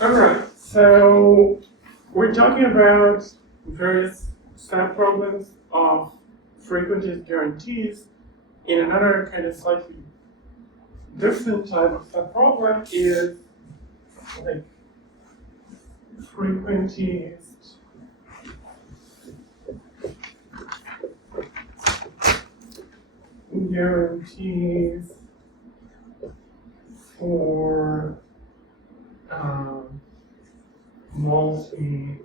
Alright, so we're talking about various sub-problems of frequentist guarantees. In another kind of slightly different type of sub-problem is like frequentist guarantees for multi-agent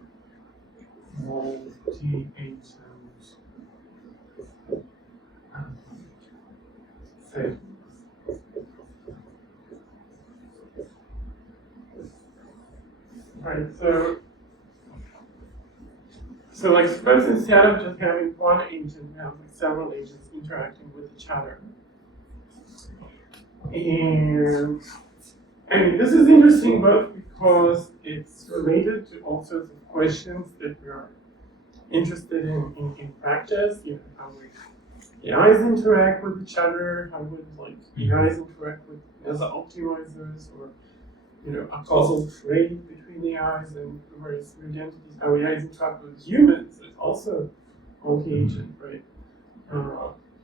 things. Right, so like suppose instead of just having one agent, we have like several agents interacting with each other. And I mean, this is interesting both because it's related to all sorts of questions that we are interested in practice, you know, how AIs interact with each other, how would like AIs interact with other optimizers, or you know, a causal trait between AIs and various identities, how AIs interact with humans is also multi-agent, right?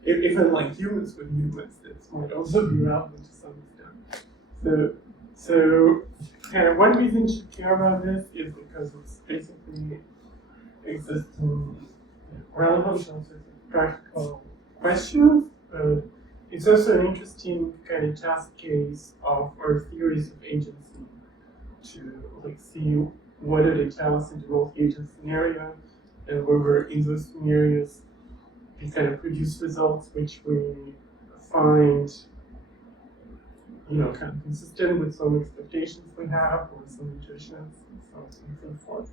Even like humans with humans, this might also be relevant to some extent. So kind of one reason you should care about this is because it's basically existing relevant also to practical questions, but it's also an interesting kind of test case of our theories of agency to like see what do they tell us in the multi-agent scenario, and whether in those scenarios we kind of produce results which we find, you know, kind of consistent with some expectations we have or some intuitions and so on and so forth.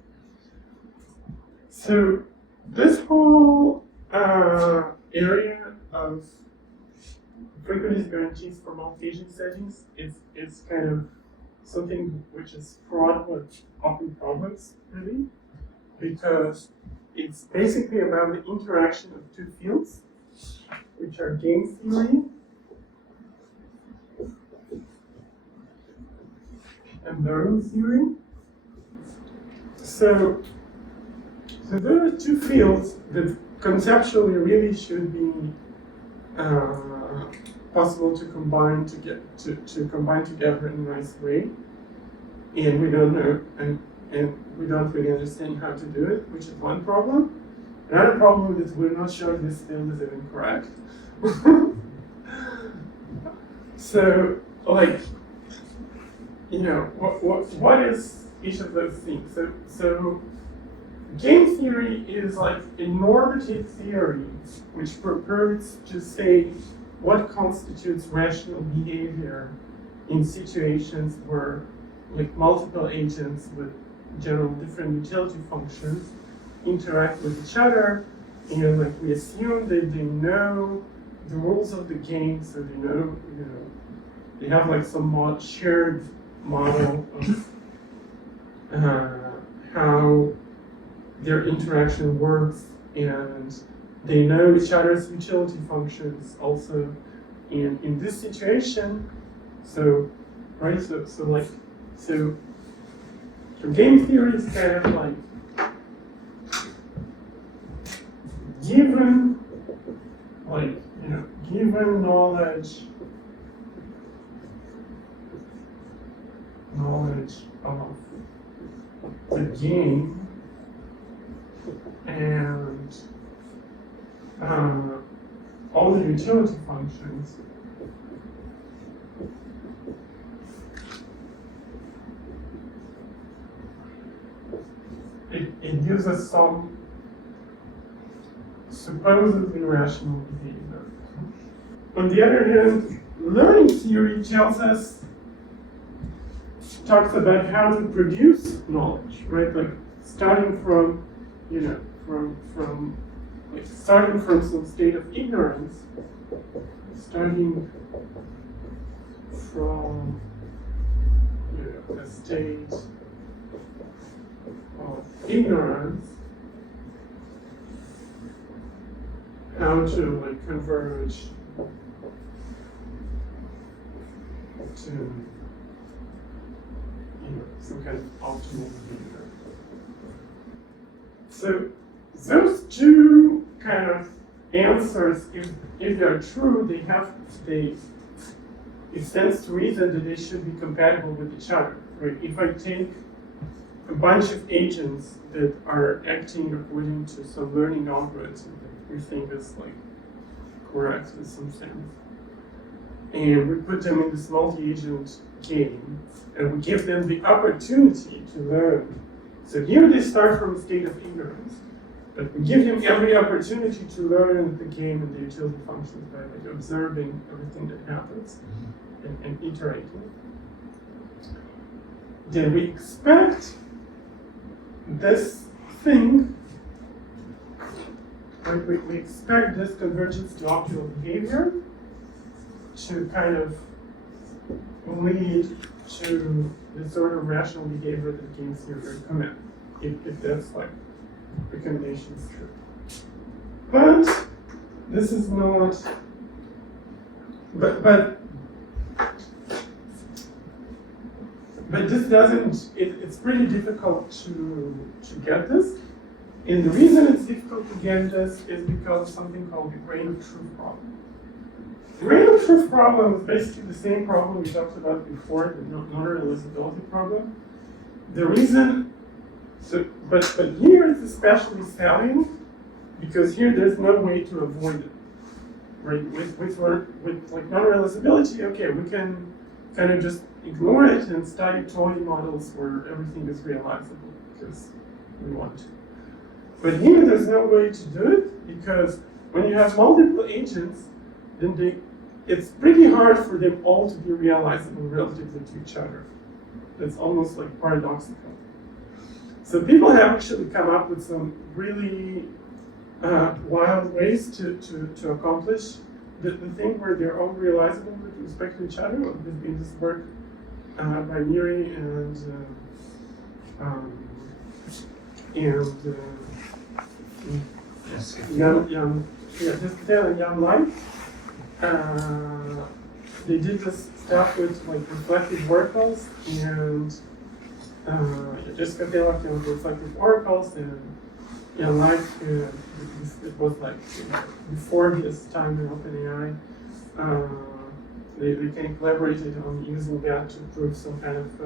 So this whole area of frequentist guarantees for multi-agent settings is kind of something which is fraught with open problems, really, because it's basically about the interaction of two fields, which are game theory and learning theory. So there are two fields that conceptually really should be possible to combine to combine together in a nice way, and we don't know, and we don't really understand how to do it, which is one problem. Another problem is we're not sure this field is even correct. So, like, you know, what is each of those things? So game theory is like a normative theory which purports to say what constitutes rational behavior in situations where like multiple agents with general different utility functions interact with each other, and like we assume that they know the rules of the game, so they know, you know, they have like some shared model of how their interaction works, and they know each other's utility functions also. And in this situation, so game theory is kind of like given knowledge of the game and all the utility functions, it gives us some supposedly rational behavior. On the other hand, learning theory talks about how to produce knowledge, right? Like starting from, you know, starting from some state of ignorance, starting from, you know, a state of ignorance, how to like converge to, you know, some kind of optimal behavior. So those two kind of answers, if they're true, it stands to reason that they should be compatible with each other. Right? If I take a bunch of agents that are acting according to some learning algorithm that we think is like correct in some sense, and we put them in this multi-agent game, and we give them the opportunity to learn. So here they start from a state of ignorance, but we give them every opportunity to learn the game and the utility functions by like observing everything that happens and iterating. Then we expect this thing, we expect this convergence to optimal behavior to kind of lead to the sort of rational behavior that game theory commit, if that's like recommendation is true. But this is not, but this doesn't, it's pretty difficult to get this. And the reason it's difficult to get this is because of something called the grain of truth problem. The grain of truth problem is basically the same problem we talked about before, the non-realizability problem. The reason, but here it's especially salient because here there's no way to avoid it. Right? With like non-realizability, okay, we can kind of just ignore it and study toy models where everything is realizable because we want to. But here there's no way to do it because when you have multiple agents, then it's pretty hard for them all to be realizable relatively to each other. It's almost like paradoxical. So people have actually come up with some really wild ways to accomplish the thing where they're all realizable with respect to each other. There's been this work by Miri and Jan Light. They did this stuff with like reflective oracles and Jessica Taylor came with reflective oracles and Jan Light, it was like before his time in OpenAI. They kind of collaborated on using that to prove some kind of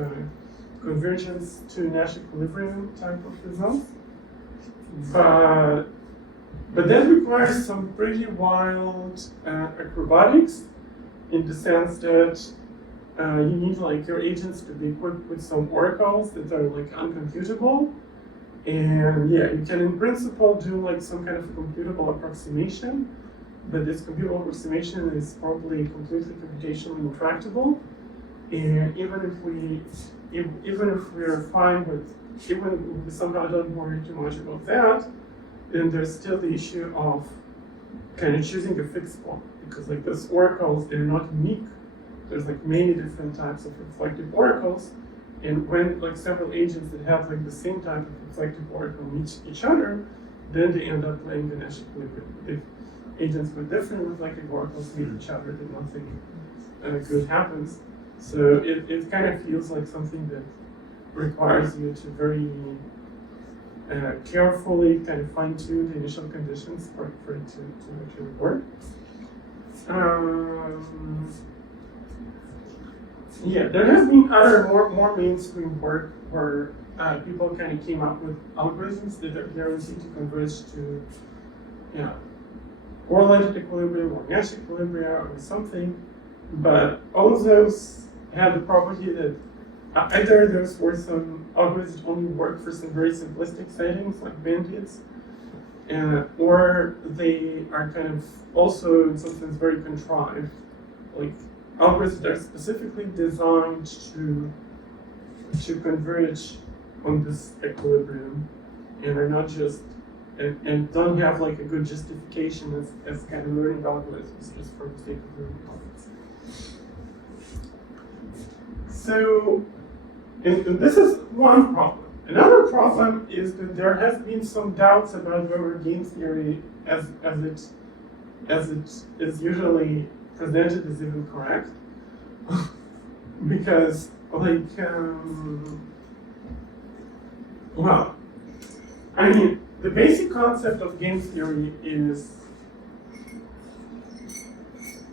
convergence to Nash equilibrium type of results. But that requires some pretty wild acrobatics in the sense that you need like your agents to be equipped with some oracles that are like uncomputable. And yeah, you can in principle do like some kind of a computable approximation, but this computable approximation is probably completely computationally intractable. And even if we're fine with, even if we somehow don't worry too much about that, then there's still the issue of kind of choosing a fixed point, because like those oracles, they're not unique. There's like many different types of reflective oracles, and when like several agents that have like the same type of reflective oracle meet each other, then they end up playing the Nash equilibrium. If agents with different reflective oracles meet each other, then nothing good happens. So it kind of feels like something that requires you to very carefully kind of fine-tune the initial conditions for it to actually work. Yeah, there has been other more mainstream work where people kind of came up with algorithms that are guaranteed to converge to, correlated equilibrium or Nash equilibria or something, but all of those had the property that either those were some algorithms that only work for some very simplistic settings like bandits, or they are kind of also in some sense very contrived, like algorithms that are specifically designed to converge on this equilibrium and are not just and don't have like a good justification as kind of learning algorithms just for the sake of learning algorithms. So, and this is one problem. Another problem is that there has been some doubts about whether game theory, as it is usually presented, is even correct, because like Well, I mean, the basic concept of game theory is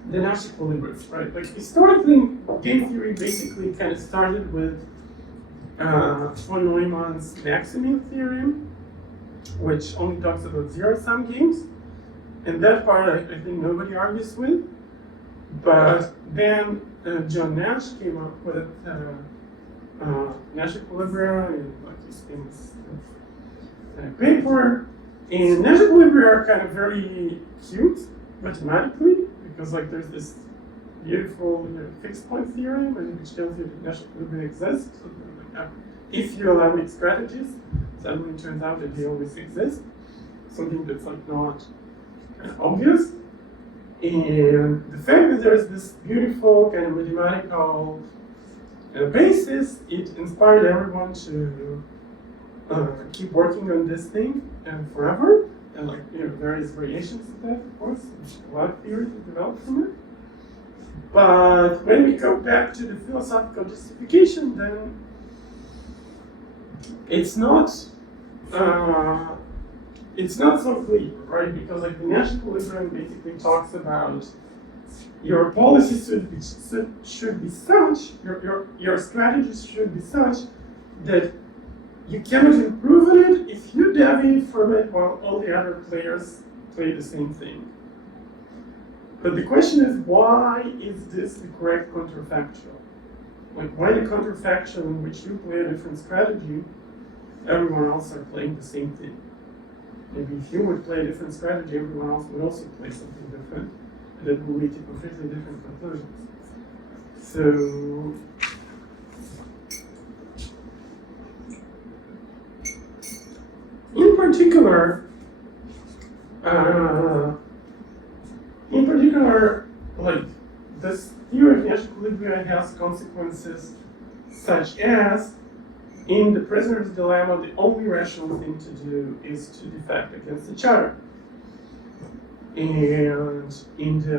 the Nash equilibrium, right? Like historically, game theory basically kind of started with von Neumann's maximum theorem, which only talks about zero-sum games. And that part I think nobody argues with. But then John Nash came up with Nash equilibria and like his famous paper. And Nash equilibria are kind of very cute mathematically, because like there's this beautiful fixed point theorem which tells you that Nash equilibria exists. So, if you allow mixed strategies, suddenly it turns out that they always exist. Something that's like not obvious. And the fact that there's this beautiful kind of mathematical basis, it inspired everyone to keep working on this thing forever, and like various variations of that, of course. There's a lot of theories that developed from it. But when we go back to the philosophical justification, then it's not so clear, right? Because like the Nash equilibrium basically talks about your policy should be such, your strategies should be such that you cannot improve on it if you deviate from it while all the other players play the same thing. But the question is, why is this the correct counterfactual? Like, why the counterfactual in which you play a different strategy, everyone else are playing the same thing? Maybe if you would play a different strategy, everyone else would also play something different, and that will lead to completely different conclusions. So, in particular, like this theory of Nash equilibria has consequences such as, in the prisoner's dilemma, the only rational thing to do is to defect against each other. And in the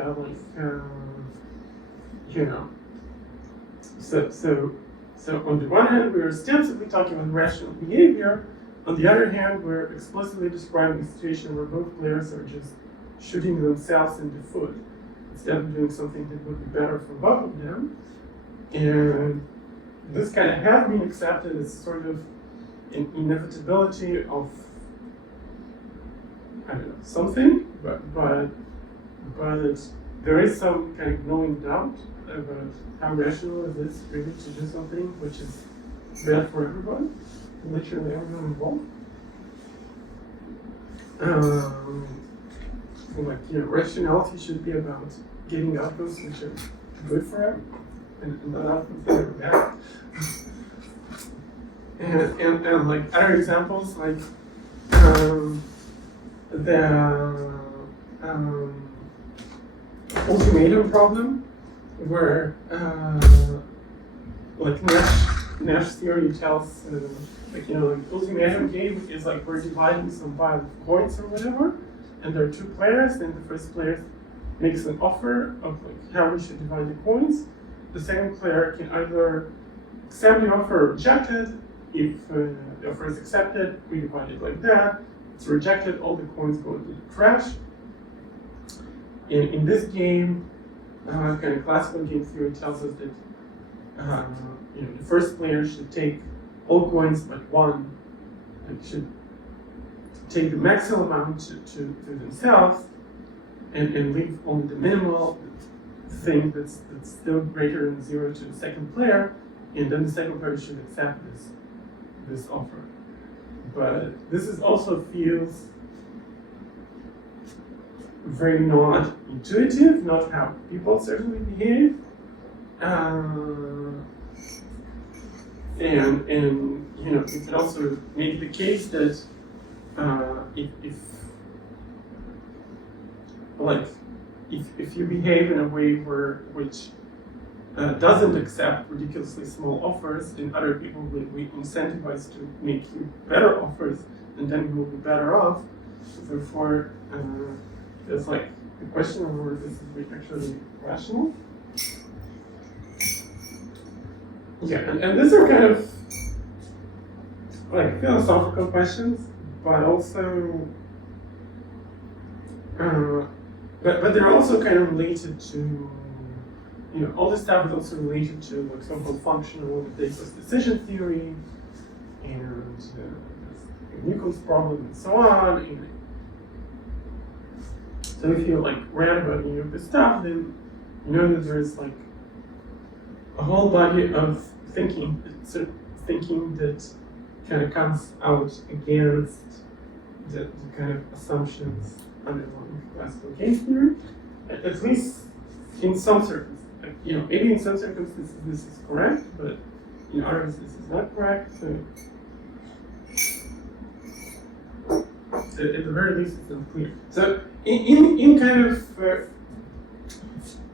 so on the one hand, we're ostensibly talking about rational behavior. On the other hand, we're explicitly describing a situation where both players are just shooting themselves in the foot instead of doing something that would be better for both of them. And this kind of has been accepted as sort of an inevitability of, I don't know, something, but there is some kind of growing doubt about how rational it is really to do something which is bad for everyone, literally everyone involved. Like, rationality should be about getting outcomes which are good for everyone, and not outcomes that are bad. And like other examples, like the ultimatum problem, where like Nash theory tells like ultimatum game is like we're dividing some pile of coins or whatever, and there are two players, and the first player makes an offer of like how we should divide the coins. The second player can either accept the offer or reject it. If the offer is accepted, we divide it like that. It's rejected, all the coins go into the trash. In this game, kind of classical game theory tells us that the first player should take all coins but one, and should take the maximum amount to themselves, and leave only the minimal thing that's still greater than 0 to the second player, and then the second player should accept this offer. But this is also feels very not intuitive, not how people certainly behave. And you can also make the case that if you behave in a way which doesn't accept ridiculously small offers, then other people will be incentivized to make you better offers, and then you will be better off. Therefore, there's like the question of whether this is actually rational. Yeah, and these are kind of like philosophical questions, but also, but they're also kind of related to, all this stuff is also related to like so-called functional ridiculous decision theory and Newton's problem and so on. And so if you like read about any of this stuff, then you know that there's like a whole body of thinking that kind of comes out against the kind of assumptions underlying classical game theory, at least in some circumstances. Maybe in some circumstances this is correct, but in others this is not correct. So at the very least it's unclear. So in kind of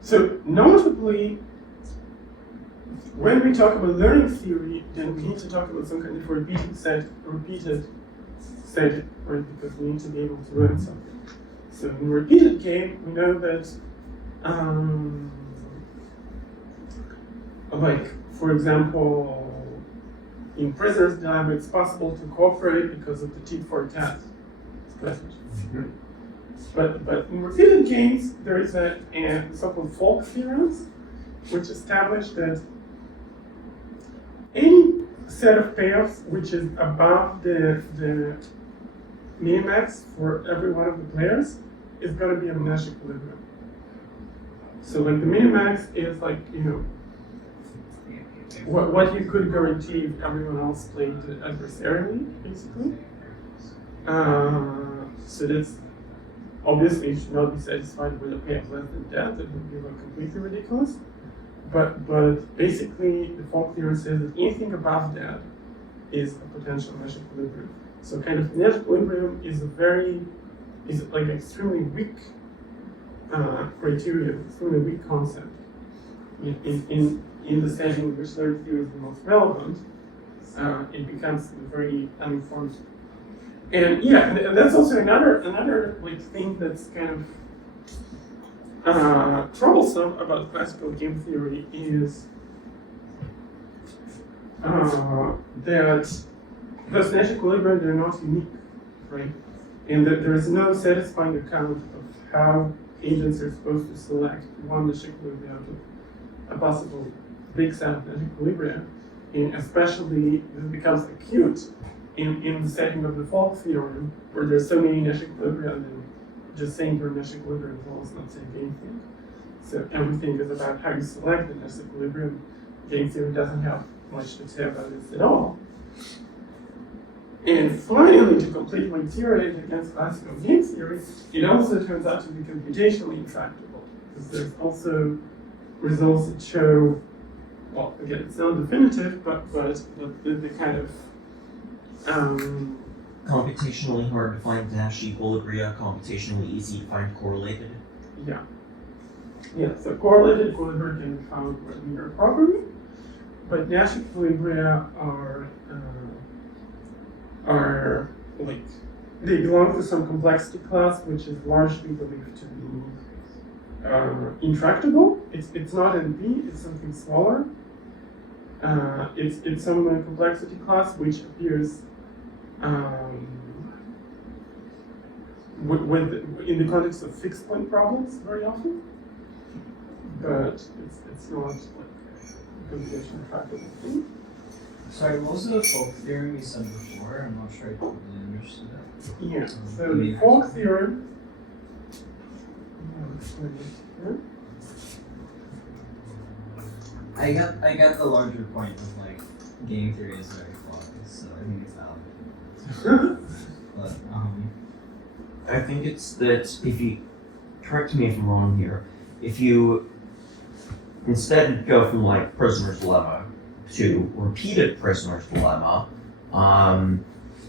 so notably, when we talk about learning theory, then we need to talk about some kind of repeated set, right? Because we need to be able to learn something. So in repeated game, we know that, like for example, in prisoner's dilemma, it's possible to cooperate because of the tit for tat strategy. Mm-hmm. But in repeated games, there is a so-called folk theorems, which establish that any set of payoffs which is above the minimax for every one of the players is going to be a Nash equilibrium. So like the minimax is like, what you could guarantee if everyone else played adversarially, basically. So that's obviously you should not be satisfied with a payoff less than that. That would be like completely ridiculous. But basically, the folk theorem says that anything above that is a potential Nash equilibrium. So kind of Nash equilibrium is like extremely weak criteria, extremely weak concept in the setting in which learning theory is the most relevant. It becomes very uninformed. And yeah, and that's also another like thing that's kind of troublesome about classical game theory is that those Nash equilibria, they're not unique, right? And that there is no satisfying account of how agents are supposed to select one Nash equilibria out of a possible big set of Nash equilibria, and especially this becomes acute in the setting of the folk theorem, where there's so many Nash equilibria, and then just saying you're Nash equilibrium is almost not saying anything. So everything is about how you select the Nash equilibrium. Game theory doesn't have much to say about this at all. And finally, to complete my theory against classical game theory, it also turns out to be computationally intractable, because there's also results that show, well, again, it's not definitive, but the kind of computationally hard to find Nash equilibria, computationally easy to find correlated. Yeah, so correlated equilibria can be found linear properly, but Nash equilibria are like, they belong to some complexity class which is largely believed to be intractable. It's not NP, it's something smaller. It's some complexity class which appears in the context of fixed point problems very often, but it's not like a computation intractable thing. Sorry, what was the folk theorem you said before? I'm not sure I totally understood that. Yeah, so the folk theorem. I got the larger point of like game theory is very flawed, so I think it's valid. But I think it's that if you, correct me if I'm wrong here, if you instead go from like prisoner's dilemma to repeated prisoner's dilemma,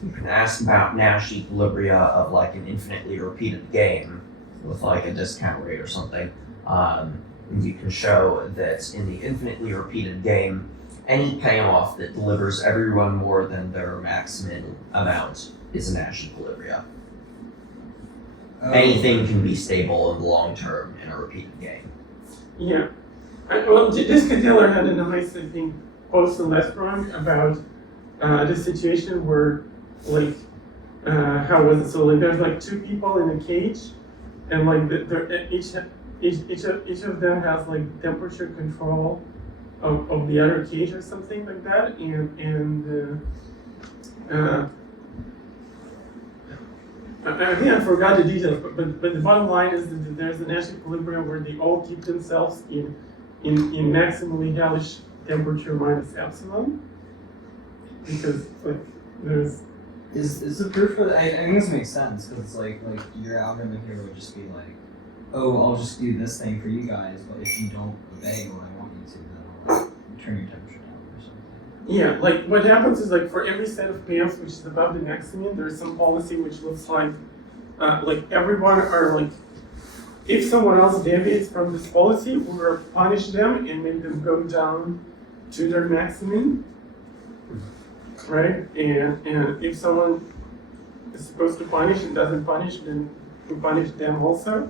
you can ask about Nash equilibria of like an infinitely repeated game with like a discount rate or something. You can show that in the infinitely repeated game, any payoff that delivers everyone more than their maximum amount is a Nash equilibria. Anything can be stable in the long term in a repeated game. Yeah. Well, this Taylor had a nice, I think, post in Less Wrong about the situation where, like, how was it? So like, there's like two people in a cage, and like each of them has like temperature control of the other cage or something like that, I think I forgot the details, but the bottom line is that there's an Nash equilibrium where they all keep themselves in maximally hellish temperature minus epsilon, because like there's. Is the proof for that? I think this makes sense because it's like your algorithm here would just be like, oh, I'll just do this thing for you guys, but if you don't obey what I want you to, then I'll like, turn your temperature down or something. Yeah, like what happens is like for every set of PAMs which is above the maximum, there's some policy which looks like everyone are like, if someone else deviates from this policy, we'll punish them and make them go down to their maximum. Right? And if someone is supposed to punish and doesn't punish, then we punish them also,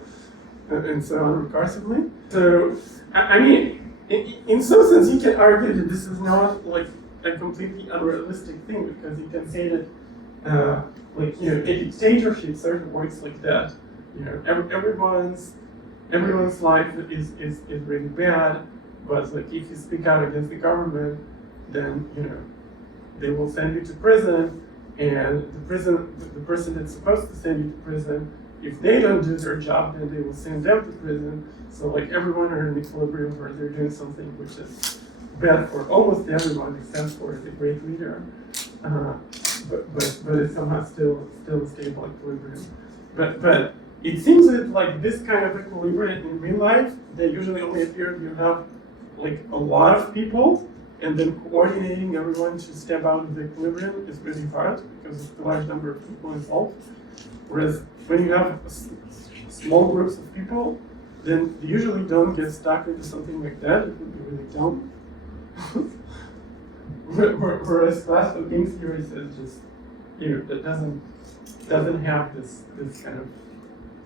and so on recursively. So, I mean, in some sense, you can argue that this is not like a completely unrealistic thing, because you can say that, like, you know, a dictatorship sort of works like that. You know, everyone's life is really bad, but like if you speak out against the government, then you know. They will send you to prison, and the person that's supposed to send you to prison, if they don't do their job, then they will send them to prison. So like everyone are in equilibrium where they're doing something which is bad for almost everyone except for the great leader. But it's somehow still a stable equilibrium. But it seems that like this kind of equilibrium in real life, they usually only appear if you have like a lot of people. And then coordinating everyone to step out of the equilibrium is really hard because of the large number of people involved. Whereas when you have small groups of people, then they usually don't get stuck into something like that. It would be really dumb. Whereas classical game theory says just, you know, that doesn't have this kind of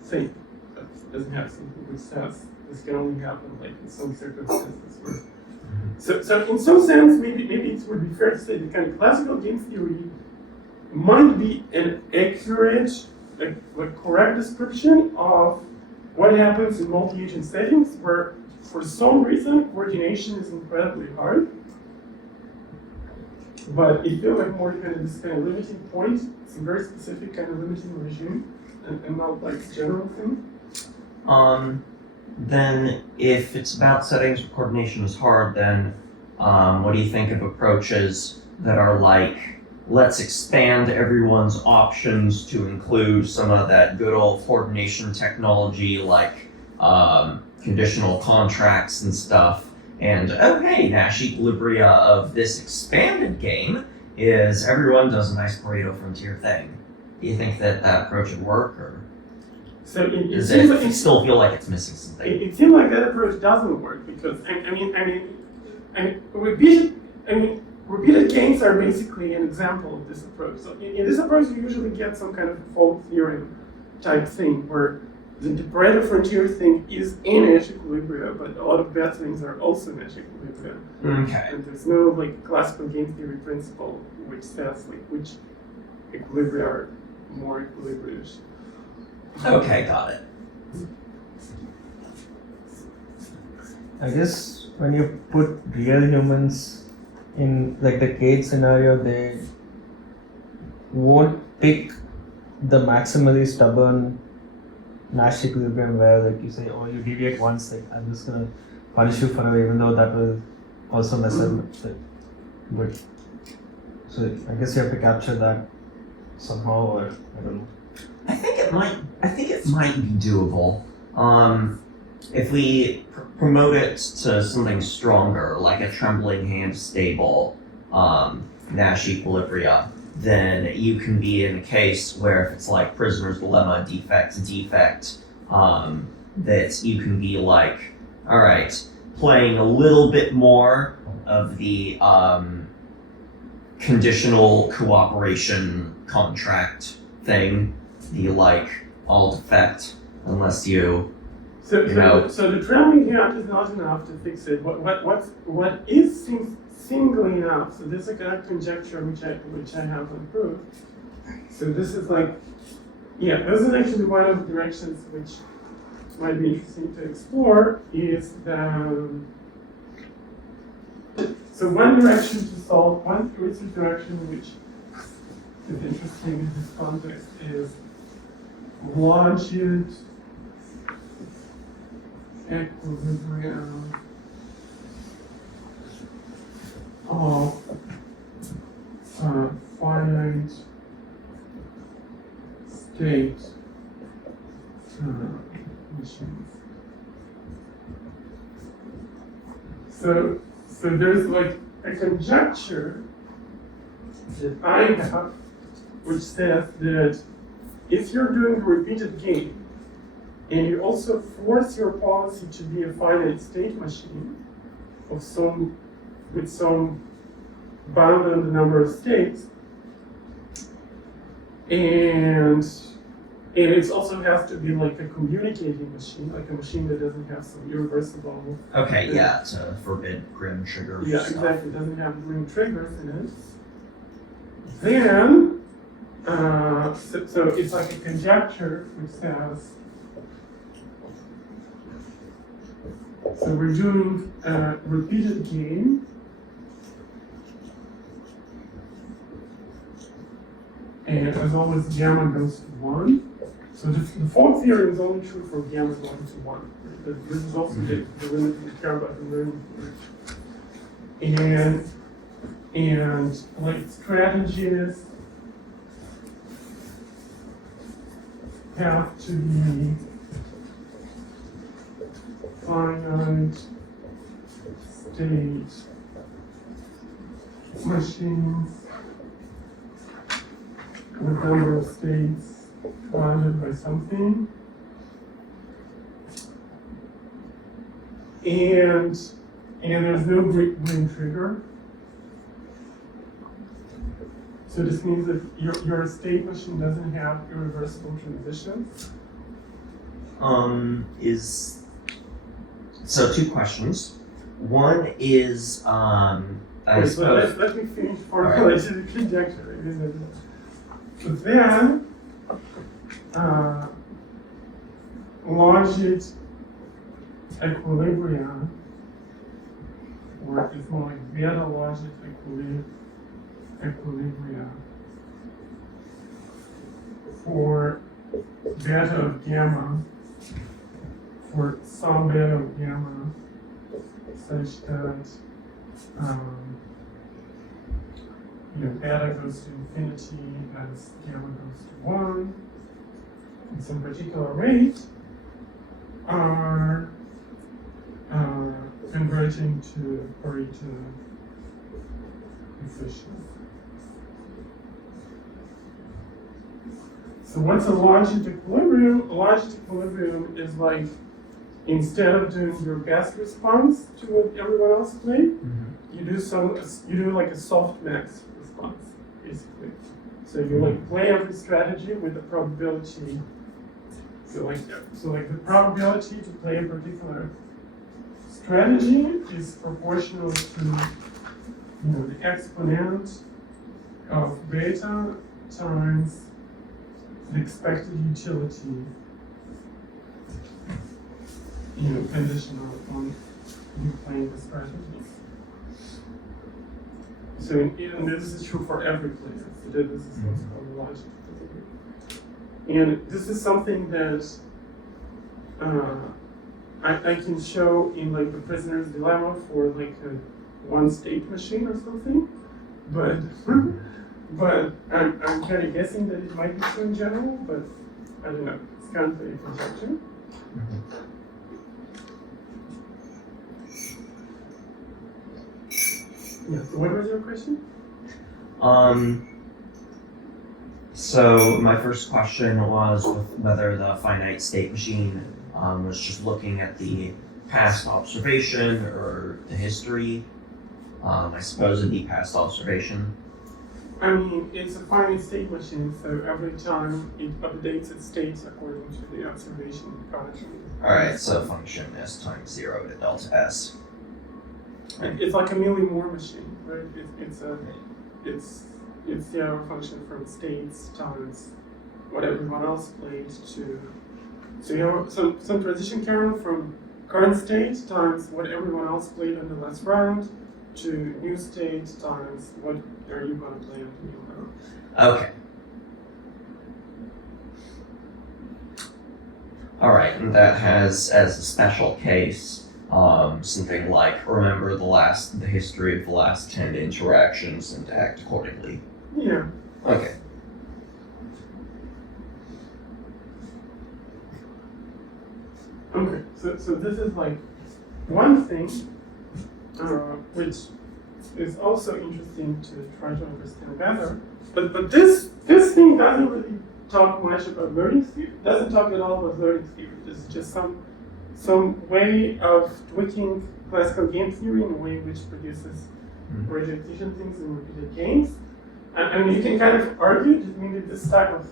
thing. That doesn't have something which says this can only happen like in some circumstances where. So in some sense, maybe it would be fair to say that kind of classical game theory might be an accurate, like correct description of what happens in multi-agent settings where, for some reason, coordination is incredibly hard. But it feels like more kind of this kind of limiting point. It's a very specific kind of limiting regime, and not like a general thing. Then if it's about settings where coordination is hard, then what do you think of approaches that are like, let's expand everyone's options to include some of that good old coordination technology like conditional contracts and stuff, and oh hey, Nash equilibria of this expanded game is everyone does a nice Pareto frontier thing. Do you think that approach would work, or? So Does it still feel like it's missing something? It seems like that approach doesn't work because I mean repeated games are basically an example of this approach. So in this approach, you usually get some kind of fault theorem type thing where the Pareto frontier thing is in Nash equilibria, but a lot of bad things are also Nash equilibria. Okay. And there's no like classical game theory principle which says like which equilibria are more equilibrious. Okay, got it. I guess when you put real humans in like the cage scenario, they won't pick the maximally stubborn Nash equilibrium where like you say, oh, you deviate once, like I'm just gonna punish you forever, even though that will also mess up. But so I guess you have to capture that somehow, or I don't know. I think it might be doable. If we promote it to something stronger, like a trembling hand stable Nash equilibria, then you can be in a case where if it's like prisoner's dilemma, defect, that you can be like, all right, playing a little bit more of the conditional cooperation contract thing, the like all defect unless you So the trembling hand is not enough to fix it. What singling out. So this is a kind of conjecture which I have improved. So this is like, yeah, this is actually one of the directions which might be interesting to explore is the, so one direction to solve, one research direction which is interesting in this context is Logit equilibrium of finite state machines. So there's like a conjecture that I have which says that if you're doing a repeated game and you also force your policy to be a finite state machine of with some bound on the number of states, and it also has to be like a communicating machine, like a machine that doesn't have some irreversible. Okay, yeah, to forbid grim triggers. Yeah, stuff. exactly. It doesn't have grim triggers in it. Then, so it's like a conjecture which says, so we're doing a repeated game. And as always, gamma goes to 1. So the fault theorem is only true for gamma going to 1. But this is also the limit we care about in learning theory. And like strategies have to be finite state machines with number of states bounded by something. And there's no green trigger. So this means that your state machine doesn't have irreversible transitions. So two questions. One is, I Wait, suppose. let me finish formulating the conjecture. So then, Logit equilibria, or it's more like beta Logit equilibria for beta of gamma, for some beta of gamma, such that beta goes to infinity as gamma goes to 1, and some particular rate are converging to Pareto-efficient. So what's a Logit equilibrium? A Logit equilibrium is like, instead of doing your best response to what everyone else played, you do like a softmax response, basically. So you like play every strategy with the probability. So like the probability to play a particular strategy is proportional to the exponent of beta times the expected utility, conditional on you playing the strategy. So and this is true for every player. So this is what's called Logit equilibrium. And this is something that I can show in like the prisoner's dilemma for like a one-state machine or something, but I'm kind of guessing that it might be true in general, but I don't know. It's kind of a conjecture. Yeah. So what was your question? So my first question was whether the finite state machine was just looking at the past observation or the history. I suppose it'd be past observation. I mean, it's a finite state machine, so every time it updates its states according to the observation currently. Alright, so function s times 0 to delta s. It's like a Millie-Moore machine, right? It's the error function from states times what everyone else played to. So you have some transition kernel from current state times what everyone else played on the last round to new state times what are you going to play on the new round. Okay. All right, and that has as a special case something like remember the history of the last 10 interactions and act accordingly. Yeah. Okay. Okay, so this is like one thing which is also interesting to try to understand better. But this thing doesn't really talk much about learning theory. Doesn't talk at all about learning theory. It's just some way of tweaking classical game theory in a way which produces Pareto-efficient things and repeated games. I mean, you can kind of argue that this type of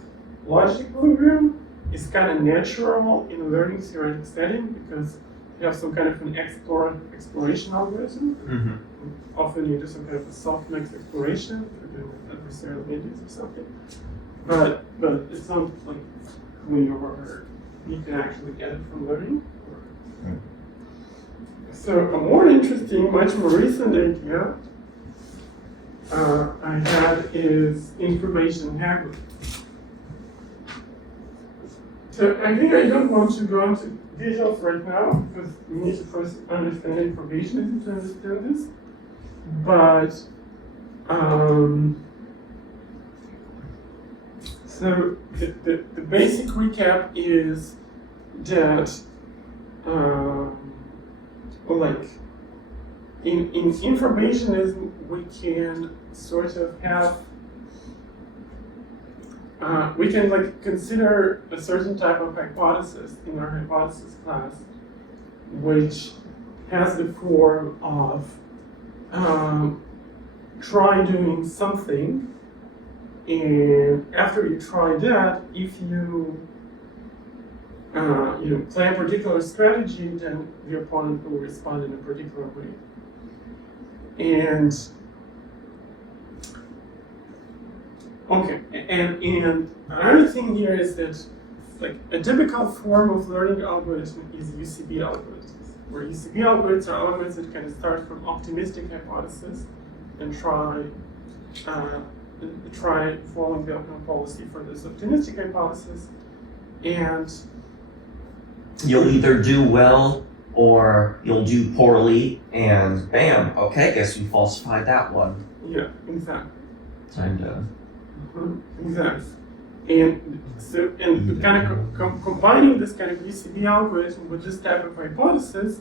logic equilibrium is kind of natural in a learning theoretic setting because you have some kind of an exploration algorithm. Mm-hmm. Often you do some kind of a softmax exploration, if you're doing adversarial medius or something. But it's not like clean or you can actually get it from learning. So a more interesting, much more recent idea I had is Infra-Bayesian Haggling. So I think I don't want to go into details right now because we need to first understand Infra-Bayesianism to understand this. But so the basic recap is that in Infra-Bayesianism we can sort of have we can like consider a certain type of hypothesis in our hypothesis class, which has the form of try doing something, and after you try that, if you play a particular strategy, then the opponent will respond in a particular way. And okay, and another thing here is that like a typical form of learning algorithm is UCB algorithms, where UCB algorithms are algorithms that kind of start from optimistic hypothesis and try following the optimal policy for this optimistic hypothesis, and you'll either do well or you'll do poorly, and bam, okay, guess we falsified that one. Yeah, exactly. Time to. Exactly. And so, and kind of combining this kind of UCB algorithm with this type of hypothesis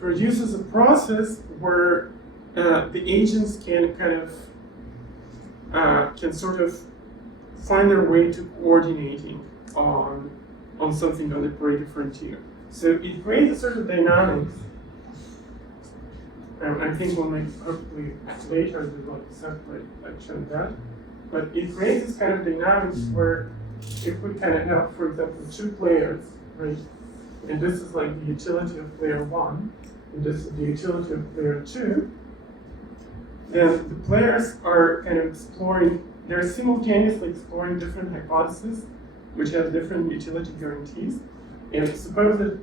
produces a process where the agents can kind of can sort of find their way to coordinating on something on the Pareto frontier. So it creates a sort of dynamics. I think we'll make hopefully later do like a separate lecture on that. But it creates this kind of dynamics where if we kind of have, for example, two players, right? And this is like the utility of player one, and this is the utility of player two, then the players are kind of exploring, they're simultaneously exploring different hypotheses which have different utility guarantees. And suppose that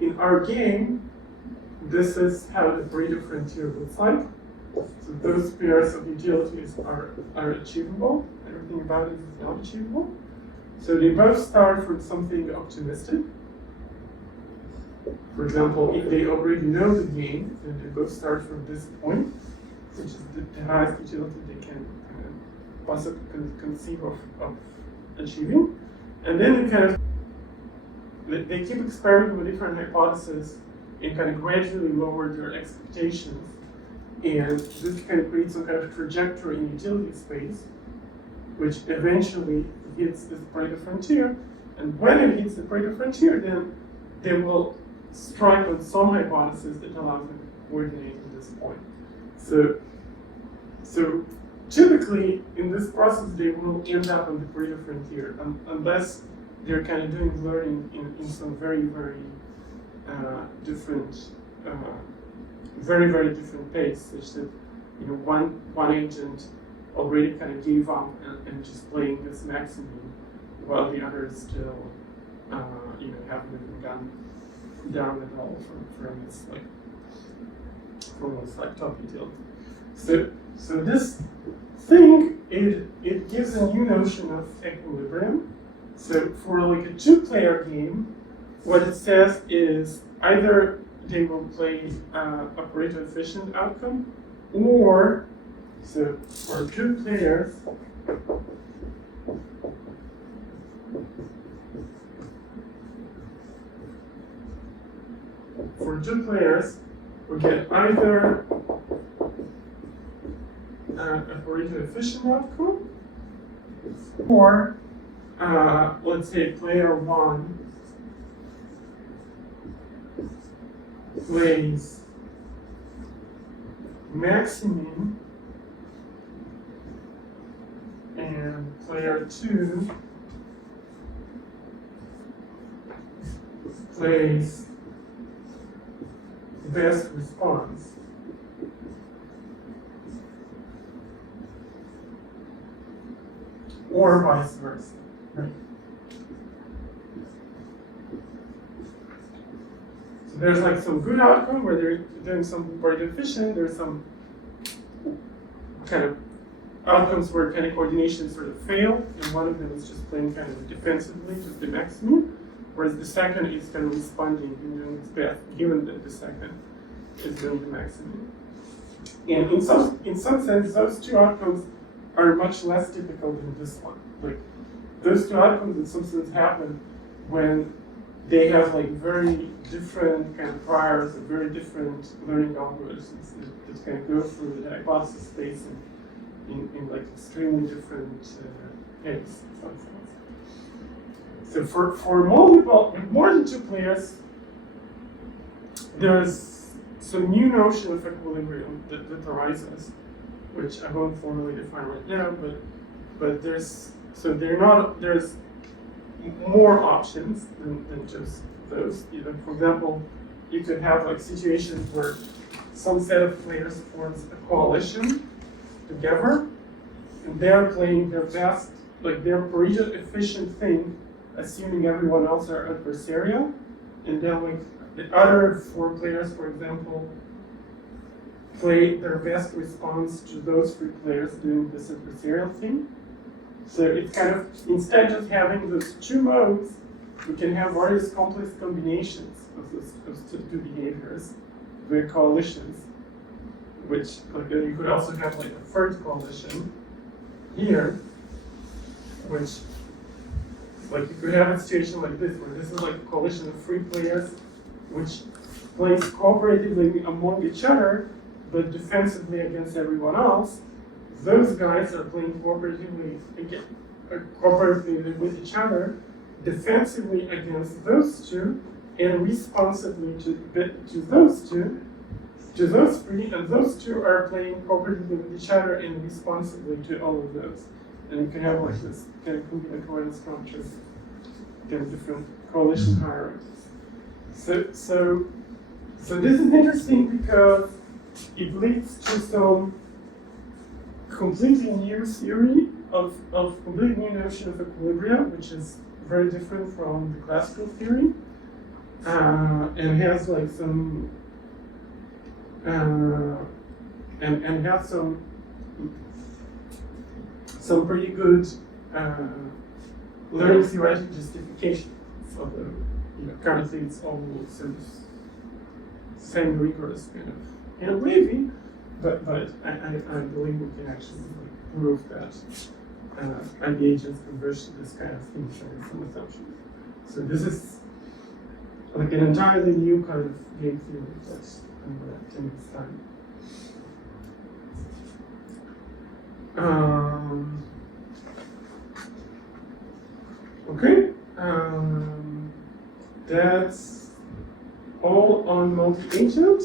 in our game, this is how the Pareto frontier looks like. So those pairs of utilities are achievable. Everything about it is not achievable. So they both start from something optimistic. For example, if they already know the game, then they both start from this point, which is the highest utility they can possibly conceive of achieving. And then they keep experimenting with different hypotheses and kind of gradually lower their expectations. And this kind of creates some kind of trajectory in utility space, which eventually hits this Pareto frontier. And when it hits the Pareto frontier, then they will strike on some hypothesis that allows them to coordinate at this point. So typically, in this process, they will end up on the Pareto frontier, unless they're kind of doing learning in some very, very different very, very different pace, such that one agent already kind of gave up and just playing this maximum, while the others still haven't even gone down at all from its top detail. So this thing it gives a new notion of equilibrium. So for like a two-player game, what it says is either they will play a Pareto-efficient outcome, or so for two players, we get either a Pareto-efficient outcome, or let's say player one plays maximum, and player two plays best response. Or vice versa, right? So there's like some good outcome where they're doing something very efficient. There's some kind of outcomes where kind of coordination sort of fail, and one of them is just playing kind of defensively, just the maximum, whereas the second is kind of responding and doing its best, given that the second is doing the maximum. And in some sense, those two outcomes are much less typical than this one. Like, those two outcomes in some sense happen when they have like very different kind of priors and very different learning algorithms that kind of go through the hypothesis space in like extremely different ways. So for more than two players, there's some new notion of equilibrium that arises, which I won't formally define right now, but there's more options than just those. For example, you could have like situations where some set of players forms a coalition together, and they're playing their best, like their Pareto-efficient thing, assuming everyone else are adversarial, and then like the other four players, for example, play their best response to those three players doing this adversarial thing. So it's kind of, instead of just having those two modes, we can have various complex combinations of those two behaviors via coalitions, which like you could also have like a third coalition here, which like you could have a situation like this, where this is like a coalition of three players which plays cooperatively among each other, but defensively against everyone else. Those guys are playing cooperatively with each other, defensively against those two, and responsively to those two, to those three, and those two are playing cooperatively with each other and responsively to all of those. And you can have like this kind of combinatorial structure, kind of different coalition hierarchies. So this is interesting because it leads to some completely new theory of completely new notion of equilibria, which is very different from the classical theory, and has like some and has some pretty good learning theoretic justification. Although currently it's all sort of semi-rigorous kind of wavy, but I believe we can actually like, prove that ID agents converge to this kind of thing showing some assumptions. So this is like an entirely new kind of game theory that I'm going to take this time. Okay, that's all on multi-agent.